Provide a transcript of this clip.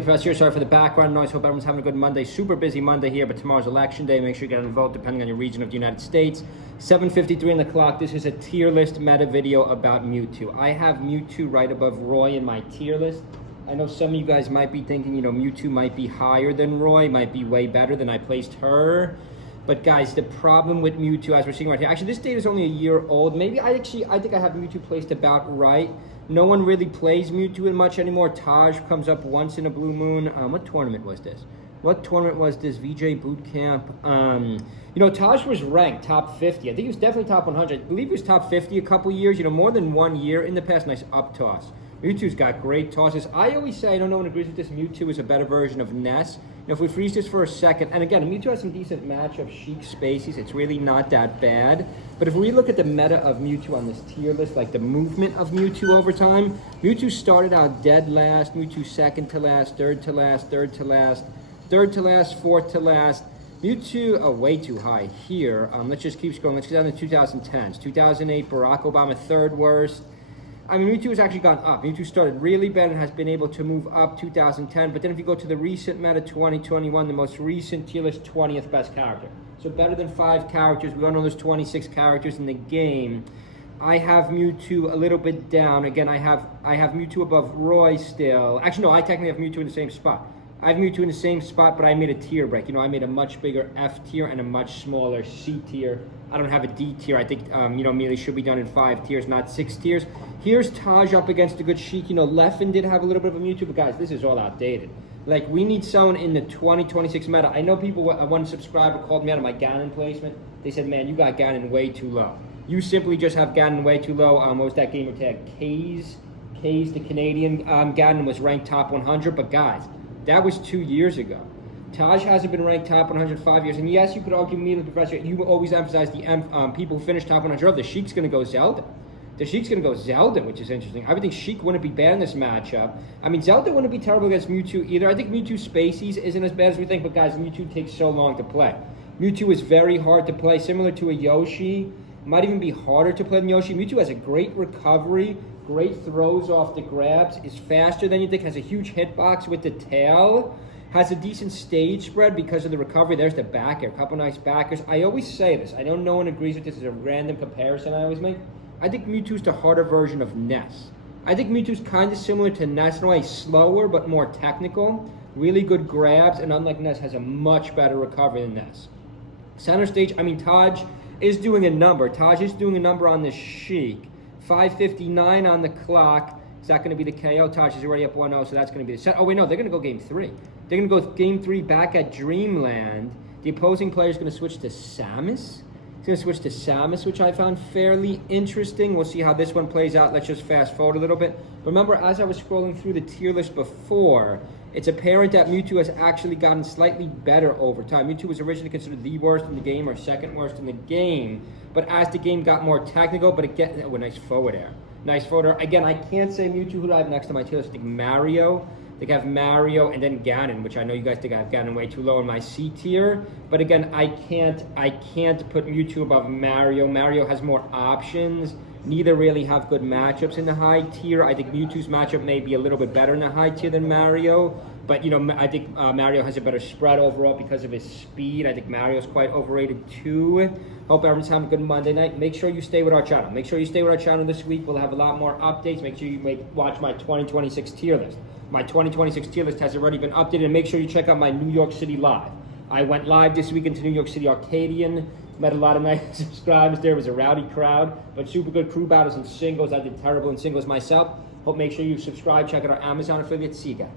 Professor, sorry for the background noise. Hope everyone's having a good Monday. Super busy Monday here, but tomorrow's election day. Make sure you get a vote depending on your region of the United States. 7:53 on the clock. This is a tier list meta video about Mewtwo. I have Mewtwo right above Roy in my tier list. I know some of you guys might be thinking, Mewtwo might be higher than Roy, might be way better than I placed her. But guys, the problem with Mewtwo, as we're seeing right here, actually this data is only a year old. Maybe I think I have Mewtwo placed about right. No one really plays Mewtwo much anymore. Taj comes up once in a blue moon. What tournament was this? VJ Boot Camp. Taj was ranked top 50. I think he was definitely top 100. I believe he was top 50 a couple years, more than 1 year in the past. Nice up toss. Mewtwo's got great tosses. I always say, I don't know one agrees with this, Mewtwo is a better version of Ness. If we freeze this for a second, and again, Mewtwo has some decent matchup, Sheik Spacies, it's really not that bad. But if we look at the meta of Mewtwo on this tier list, like the movement of Mewtwo over time, Mewtwo started out dead last, Mewtwo second to last, third to last, third to last, third to last, fourth to last. Mewtwo, way too high here. Let's just keep scrolling. Let's get down to 2010s. 2008, Barack Obama, third worst. Mewtwo has actually gone up. Mewtwo started really bad and has been able to move up 2010. But then if you go to the recent meta 2021, the most recent tier list, 20th best character. So better than 5 characters. We all know there's 26 characters in the game. I have Mewtwo a little bit down. Again, I have Mewtwo above Roy still. Actually, no, I technically have Mewtwo in the same spot. I have Mewtwo in the same spot, but I made a tier break. I made a much bigger F tier and a much smaller C tier. I don't have a D tier. I think, immediately should be done in 5 tiers, not 6 tiers. Here's Taj up against a good Sheik. Leffen did have a little bit of a Mewtwo, but guys, this is all outdated. Like, we need someone in the 2026 meta. I know people, one subscriber called me out of my Ganon placement. They said, man, you got Ganon way too low. You simply just have Ganon way too low. What was that gamer tag? K's, the Canadian. Ganon was ranked top 100, but guys, that was 2 years ago. Taj hasn't been ranked top 100 5 years. And yes, you could argue me and the professor, you always emphasize the people who finish top 100. The Sheik's going to go Zelda. The Sheik's going to go Zelda, which is interesting. I would think Sheik wouldn't be bad in this matchup. Zelda wouldn't be terrible against Mewtwo either. I think Mewtwo Spacies isn't as bad as we think, but guys, Mewtwo takes so long to play. Mewtwo is very hard to play, similar to a Yoshi. Might even be harder to play than Yoshi. Mewtwo has a great recovery, great throws off the grabs, is faster than you think, has a huge hitbox with the tail, has a decent stage spread because of the recovery. There's the back air, a couple nice backers. I always say this. I know no one agrees with this. It's a random comparison I always make. I think Mewtwo's the harder version of Ness. I think Mewtwo's kind of similar to Ness in a way, slower but more technical, really good grabs, and unlike Ness, has a much better recovery than Ness. Center stage, Taj is doing a number. Taj is doing a number on this Sheik. 5:59 on the clock. Is that going to be the KO? Taj is already up 1-0, so that's going to be the set. Oh, wait, no, they're going to go game 3. They're going to go game 3 back at Dreamland. The opposing player is going to switch to Samus. He's going to switch to Samus, which I found fairly interesting. We'll see how this one plays out. Let's just fast forward a little bit. Remember, as I was scrolling through the tier list before, it's apparent that Mewtwo has actually gotten slightly better over time. Mewtwo was originally considered the worst in the game or second worst in the game. But as the game got more technical, nice forward air. Nice forward air. Again, I can't say Mewtwo. Who do I have next to my tier list? I think Mario. I think I have Mario and then Ganon, which I know you guys think I have Ganon way too low in my C tier. But again, I can't put Mewtwo above Mario. Mario has more options. Neither really have good matchups in the high tier. I think Mewtwo's matchup may be a little bit better in the high tier than Mario. But, I think Mario has a better spread overall because of his speed. I think Mario's quite overrated too. Hope everyone's having a good Monday night. Make sure you stay with our channel. Make sure you stay with our channel this week. We'll have a lot more updates. Make sure you watch my 2026 tier list. My 2026 tier list has already been updated. And make sure you check out my New York City Live. I went live this weekend to New York City Arcadian. Met a lot of nice subscribers there. It was a rowdy crowd, but super good crew battles in singles. I did terrible in singles myself. Make sure you subscribe. Check out our Amazon affiliate. See you guys.